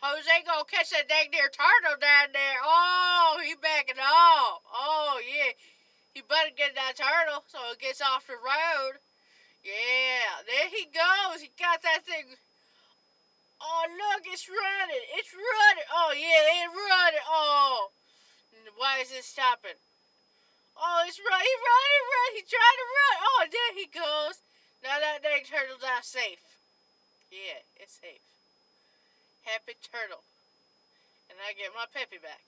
Jose gonna catch that dang near turtle down there. Oh, he backing off. Oh, yeah. He better get that turtle so it gets off the road. Yeah, there he goes. He got that thing. Oh, look, it's running. It's running. Oh, yeah, it's running. Oh, why is it stopping? Oh, it's running. He's running. He's trying to run. Oh, there he goes. Now that dang turtle's not safe. Yeah, it's safe. Happy turtle. And I get my Peppy back.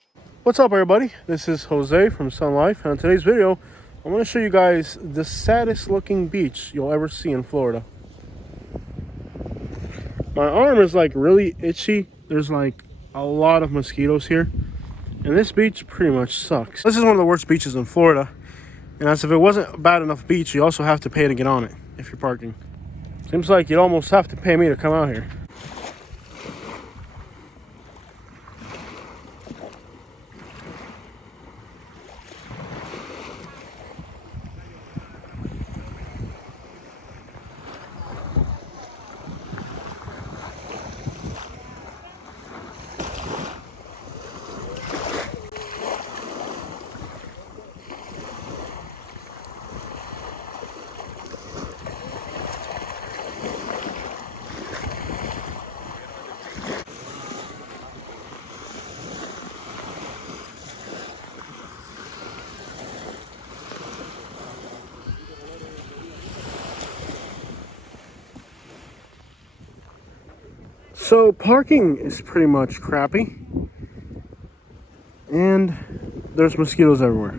What's up, everybody? This is Jose from Sun Life, and in today's video I'm going to show you guys the saddest looking beach you'll ever see in Florida. My arm is like really itchy. There's like a lot of mosquitoes here, and this beach pretty much sucks. This is one of the worst beaches in Florida, and as if it wasn't a bad enough beach, you also have to pay to get on it if you're parking. Seems like you'd almost have to pay me to come out here. So parking is pretty much crappy, and there's mosquitoes everywhere.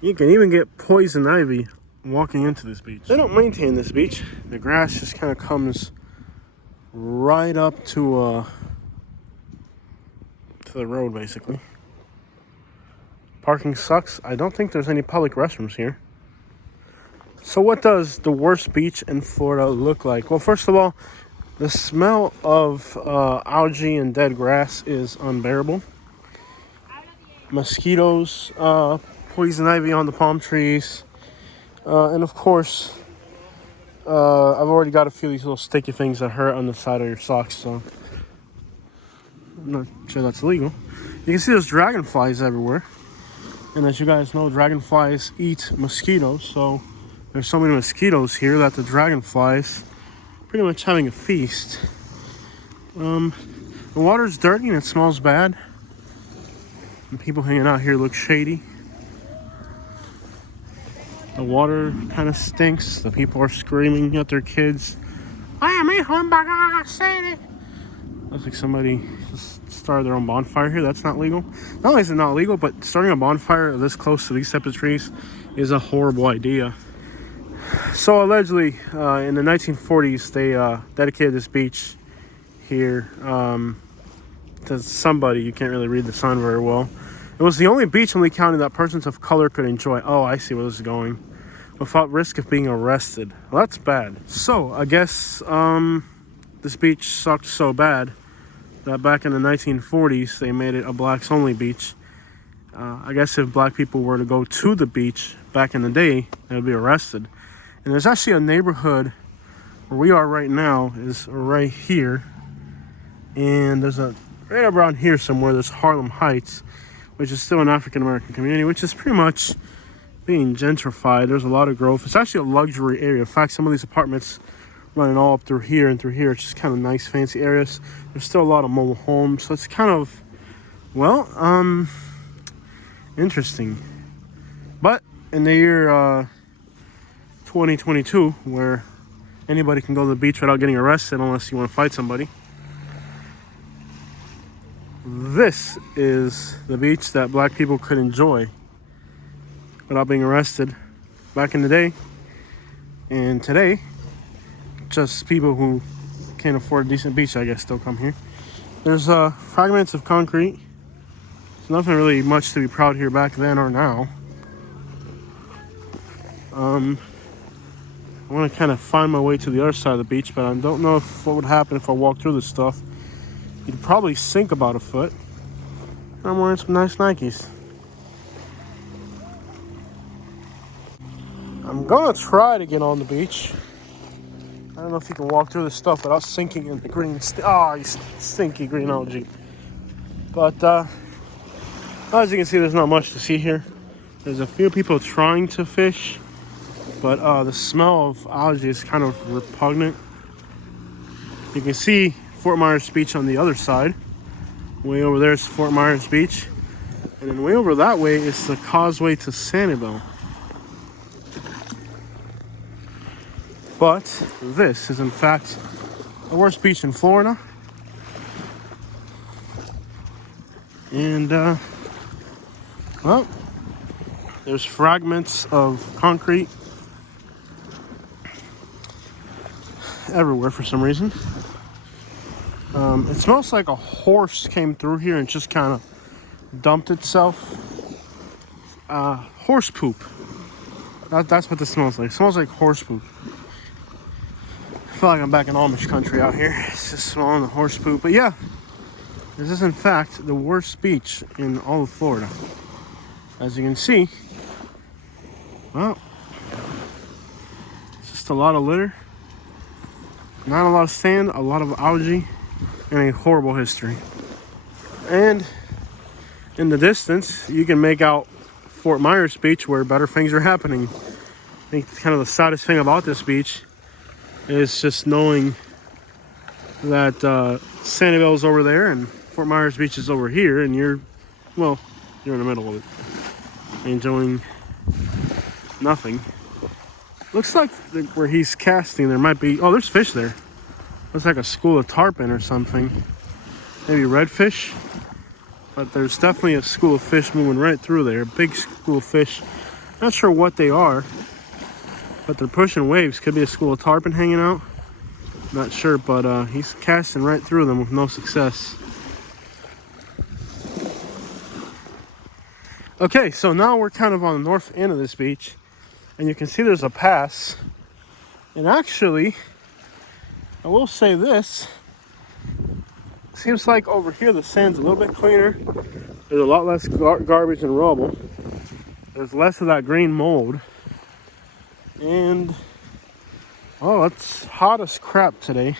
You can even get poison ivy walking into this beach. They don't maintain this beach. The grass just kind of comes right up to the road, basically. Parking sucks. I don't think there's any public restrooms here. So what does the worst beach in Florida look like? Well, first of all, the smell of algae and dead grass is unbearable. Mosquitoes, poison ivy on the palm trees, and of course, I've already got a few of these little sticky things that hurt on the side of your socks, so I'm not sure that's legal. You can see there's dragonflies everywhere, and as you guys know, dragonflies eat mosquitoes, so there's so many mosquitoes here that the dragonflies pretty much having a feast. The water's dirty and it smells bad. And people hanging out here look shady. The water kind of stinks. The people are screaming at their kids. I am a humbug city. Looks like somebody just started their own bonfire here. That's not legal. Not only is it not legal, but starting a bonfire this close to these types of trees is a horrible idea. So allegedly, in the 1940s, they dedicated this beach here to somebody. You can't really read the sign very well. It was the only beach in Lee County that persons of color could enjoy. Oh, I see where this is going. Without risk of being arrested. Well, that's bad. So I guess this beach sucked so bad that back in the 1940s, they made it a blacks only beach. I guess if black people were to go to the beach back in the day, they would be arrested. And there's actually a neighborhood where we are right now is right here. And there's a, right around here somewhere, there's Harlem Heights, which is still an African-American community, which is pretty much being gentrified. There's a lot of growth. It's actually a luxury area. In fact, some of these apartments running all up through here and through here, it's just kind of nice, fancy areas. There's still a lot of mobile homes. So it's kind of, well, interesting. But in the year 2022, where anybody can go to the beach without getting arrested unless you want to fight somebody, this is the beach that black people could enjoy without being arrested back in the day. And today, just people who can't afford a decent beach, I guess, still come here. There's fragments of concrete. There's nothing really much to be proud here back then or now. I want to kind of find my way to the other side of the beach, but I don't know what would happen if I walk through this stuff. You'd probably sink about a foot. I'm wearing some nice Nikes. I'm gonna try to get on the beach. I don't know if you can walk through this stuff without sinking in the green. You stinky green algae. But as you can see, there's not much to see here. There's a few people trying to fish, but the smell of algae is kind of repugnant. You can see Fort Myers Beach on the other side. Way over there is Fort Myers Beach. And then way over that way is the causeway to Sanibel. But this is in fact the worst beach in Florida. And well, there's fragments of concrete everywhere for some reason. It smells like a horse came through here and just kind of dumped itself. Horse poop. That's what this smells like. It smells like horse poop. I feel like I'm back in Amish country out here. It's just smelling the horse poop. But yeah, this is in fact the worst beach in all of Florida. As you can see, well, it's just a lot of litter. Not a lot of sand, a lot of algae, and a horrible history. And in the distance, you can make out Fort Myers Beach where better things are happening. I think kind of the saddest thing about this beach is just knowing that Sanibel is over there and Fort Myers Beach is over here, and you're in the middle of it, enjoying nothing. Looks like where he's casting, there might be, there's fish there. Looks like a school of tarpon or something. Maybe redfish. But there's definitely a school of fish moving right through there. Big school of fish. Not sure what they are, but they're pushing waves. Could be a school of tarpon hanging out. Not sure, but he's casting right through them with no success. Okay, so now we're kind of on the north end of this beach. And you can see there's a pass. And actually, I will say this. Seems like over here the sand's a little bit cleaner. There's a lot less garbage and rubble. There's less of that green mold. And, it's hot as crap today.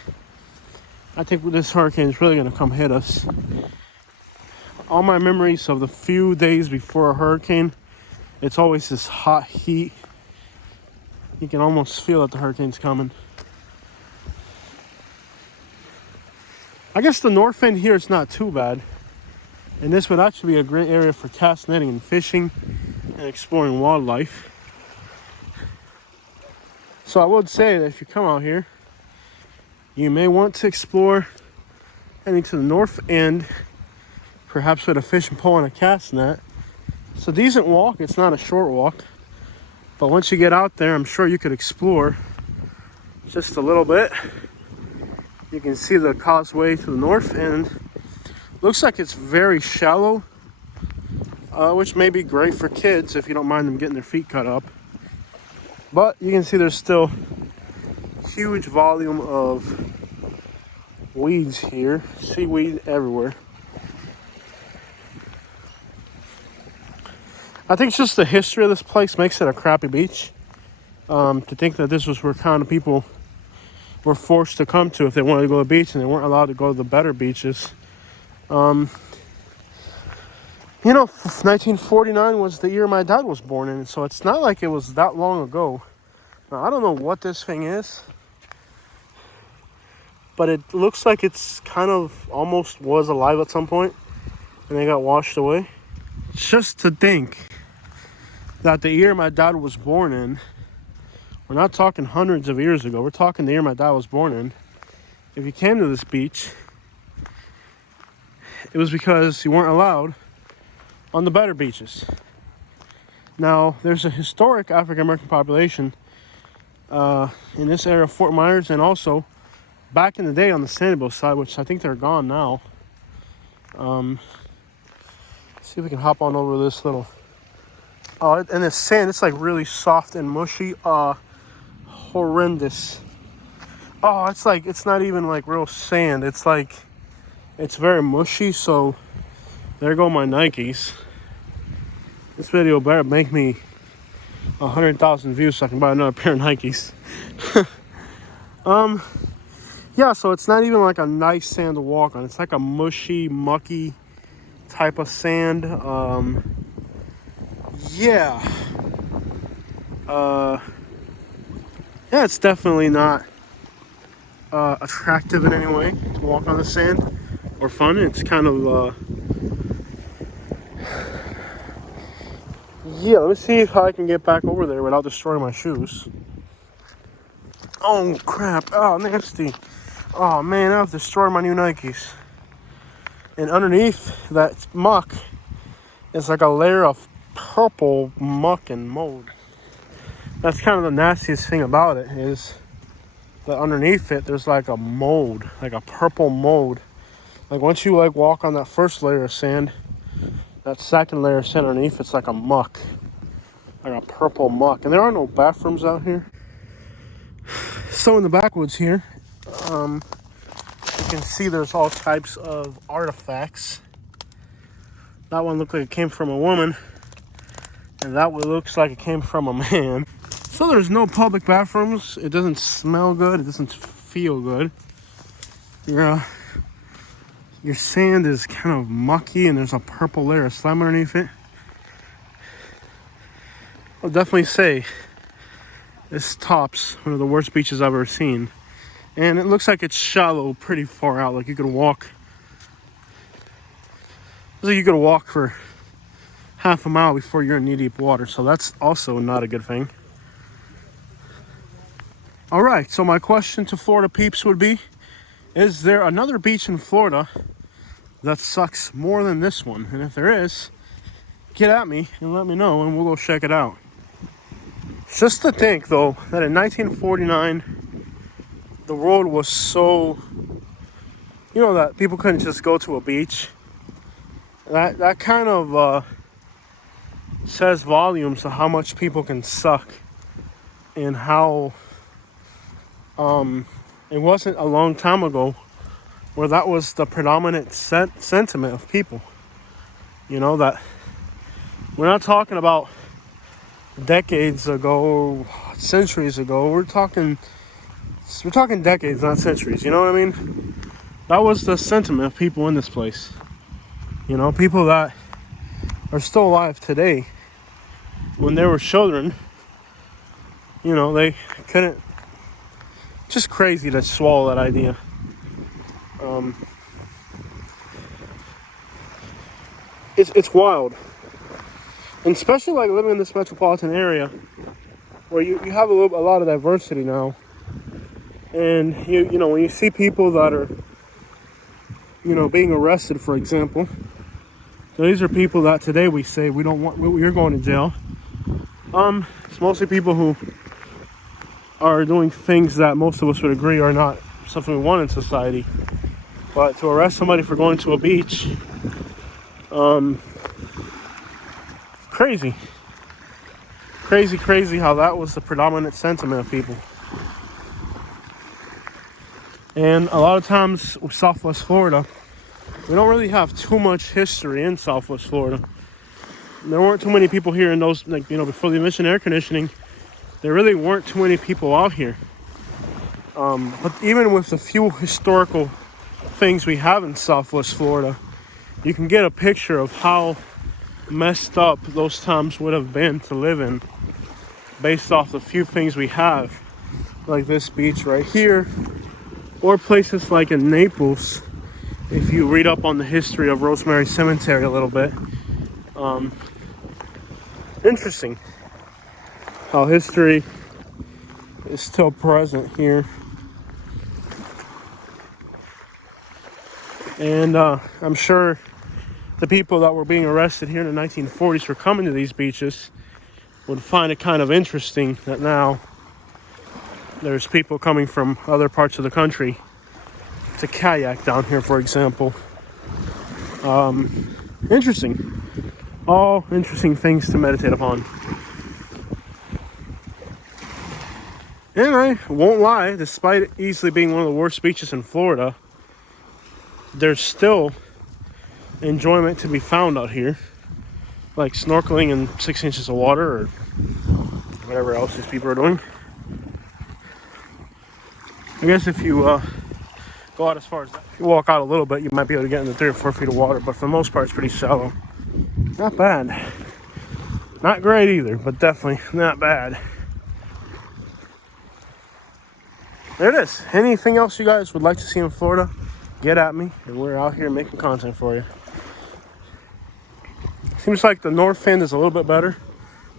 I think this hurricane is really going to come hit us. All my memories of the few days before a hurricane, it's always this hot heat. You can almost feel that the hurricane's coming. I guess the north end here is not too bad. And this would actually be a great area for cast netting and fishing and exploring wildlife. So I would say that if you come out here, you may want to explore heading to the north end, perhaps with a fishing pole and a cast net. It's a decent walk. It's not a short walk. But once you get out there, I'm sure you could explore just a little bit. You can see the causeway to the north end. Looks like it's very shallow, which may be great for kids if you don't mind them getting their feet cut up. But you can see there's still huge volume of weeds here, seaweed everywhere. I think it's just the history of this place makes it a crappy beach. To think that this was where kind of people were forced to come to if they wanted to go to the beach, and they weren't allowed to go to the better beaches. 1949 was the year my dad was born in, so it's not like it was that long ago. Now, I don't know what this thing is, but it looks like it's kind of almost was alive at some point, and they got washed away. Just to think that the year my dad was born in, we're not talking hundreds of years ago, we're talking the year my dad was born in. If you came to this beach, it was because you weren't allowed on the better beaches. Now, there's a historic African American population in this area of Fort Myers, and also back in the day on the Sanibel side, which I think they're gone now. See if we can hop on over this little. And the sand, it's like really soft and mushy. Horrendous. It's not even like real sand. It's very mushy. So there go my Nikes. This video better make me 100,000 views so I can buy another pair of Nikes. Um, yeah, so it's not even like a nice sand to walk on. It's like a mushy, mucky type of sand. Yeah. Yeah, it's definitely not attractive in any way to walk on the sand or fun. It's kind of, yeah, let me see how I can get back over there without destroying my shoes. Oh, crap. Oh, nasty. Oh, man, I've destroyed my new Nikes. And underneath that muck is like a layer of purple muck and mold. That's kind of the nastiest thing about it is that underneath it, there's like a mold, like a purple mold. Like once you like walk on that first layer of sand, that second layer of sand underneath, it's like a muck, like a purple muck. And there are no bathrooms out here. So in the backwoods here, you can see there's all types of artifacts. That one looked like it came from a woman, and that one looks like it came from a man. So there's no public bathrooms. It doesn't smell good. It doesn't feel good. Your sand is kind of mucky, and there's a purple layer of slime underneath it. I'll definitely say this tops one of the worst beaches I've ever seen. And it looks like it's shallow pretty far out. Like you could walk. Looks like you could walk for half a mile before you're in knee-deep water. So that's also not a good thing. All right, so my question to Florida peeps would be, is there another beach in Florida that sucks more than this one? And if there is, get at me and let me know and we'll go check it out. Just to think though, that in 1949, the world was so, that people couldn't just go to a beach. That kind of says volumes to how much people can suck and how it wasn't a long time ago where that was the predominant sentiment of people. That we're not talking about decades ago, centuries ago. We're talking decades, not centuries. You know what I mean? That was the sentiment of people in this place. People that are still alive today. When they were children, they couldn't. Just crazy to swallow that idea. It's wild, and especially like living in this metropolitan area where you have a lot of diversity now, and when you see people that are being arrested, for example. So these are people that today we say we don't want. You're going to jail. It's mostly people who are doing things that most of us would agree are not something we want in society. But to arrest somebody for going to a beach, crazy how that was the predominant sentiment of people. And a lot of times with Southwest Florida, we don't really have too much history in Southwest Florida. There weren't too many people here in those, before the emission air conditioning, there really weren't too many people out here. But even with the few historical things we have in Southwest Florida, you can get a picture of how messed up those times would have been to live in based off the few things we have, like this beach right here, or places like in Naples. If you read up on the history of Rosemary Cemetery a little bit, interesting how history is still present here. And I'm sure the people that were being arrested here in the 1940s for coming to these beaches would find it kind of interesting that now there's people coming from other parts of the country to kayak down here, for example. Interesting. All interesting things to meditate upon. And I won't lie, despite it easily being one of the worst beaches in Florida, there's still enjoyment to be found out here. Like snorkeling in 6 inches of water or whatever else these people are doing. I guess if you go out as far as that, if you walk out a little bit, you might be able to get into 3 or 4 feet of water, but for the most part, it's pretty shallow. Not bad. Not great either, but definitely not bad. There it is. Anything else you guys would like to see in Florida, get at me, and we're out here making content for you. Seems like the north end is a little bit better,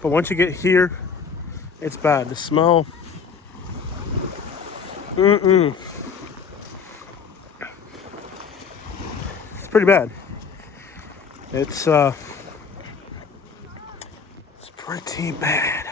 but once you get here, it's bad. The smell, it's pretty bad. It's pretty bad.